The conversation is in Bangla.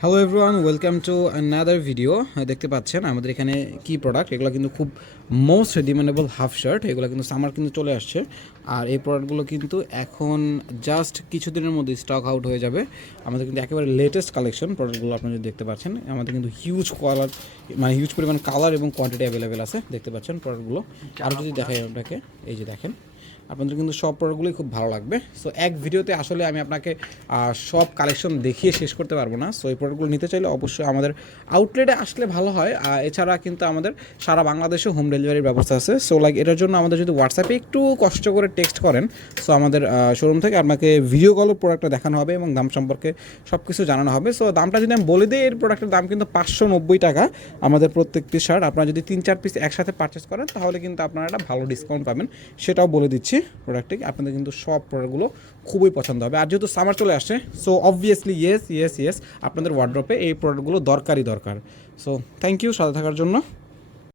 Hello everyone, welcome to another video. দেখতে পাচ্ছেন আমাদের এখানে কি প্রোডাক্ট, এগুলো কিন্তু খুব মোস্ট ডিমান্ডেবল হাফ শার্ট। এগুলো কিন্তু সামার কিন্তু চলে আসছে, আর এই প্রোডাক্টগুলো কিন্তু এখন জাস্ট কিছুদিনের মধ্যে স্টক আউট হয়ে যাবে। আমাদের কিন্তু একেবারে লেটেস্ট কালেকশন প্রোডাক্টগুলো আপনারা যদি দেখতে পাচ্ছেন, আমাদের কিন্তু হিউজ কালার, মানে হিউজ পরিমাণ কালার এবং কোয়ান্টিটি অ্যাভেলেবেল আছে। দেখতে পাচ্ছেন প্রোডাক্টগুলো। আর যদি দেখাই আপনাকে, এই যে দেখেন, আপনাদের কিন্তু সব প্রোডাক্টগুলোই খুব ভালো লাগবে। সো এক ভিডিওতে আসলে আমি আপনাকে সব কালেকশন দেখিয়ে শেষ করতে পারবো না। সো এই প্রোডাক্টগুলো নিতে চাইলে অবশ্যই আমাদের আউটলেটে আসলে ভালো হয়। এছাড়া কিন্তু আমাদের সারা বাংলাদেশে হোম ডেলিভারির ব্যবস্থা আছে। সো লাইক এটার জন্য আমাদের যদি হোয়াটসঅ্যাপে একটু কষ্ট করে টেক্সট করেন, সো আমাদের শোরুম থেকে আপনাকে ভিডিও কলও প্রোডাক্টটা দেখানো হবে এবং দাম সম্পর্কে সব কিছু জানানো হবে। সো দামটা যদি আমি বলে দিই, এর প্রোডাক্টের দাম কিন্তু 590 টাকা আমাদের প্রত্যেক পিস শার্ট। আপনারা যদি 3-4 পিস একসাথে পারচেস করেন তাহলে কিন্তু আপনারা একটা ভালো ডিসকাউন্ট পাবেন, সেটাও বলে দিচ্ছি। প্রোডাক্টটি আপনাদের কিন্তু সব প্রোডাক্টগুলো খুবই পছন্দ হবে। আর যেহেতু সামার চলে আসছে, সো অবভিয়াসলি ইয়েস আপনাদের ওয়ার্ড্রপে এই প্রোডাক্টগুলো দরকার। সো থ্যাংক ইউ সাথে থাকার জন্য।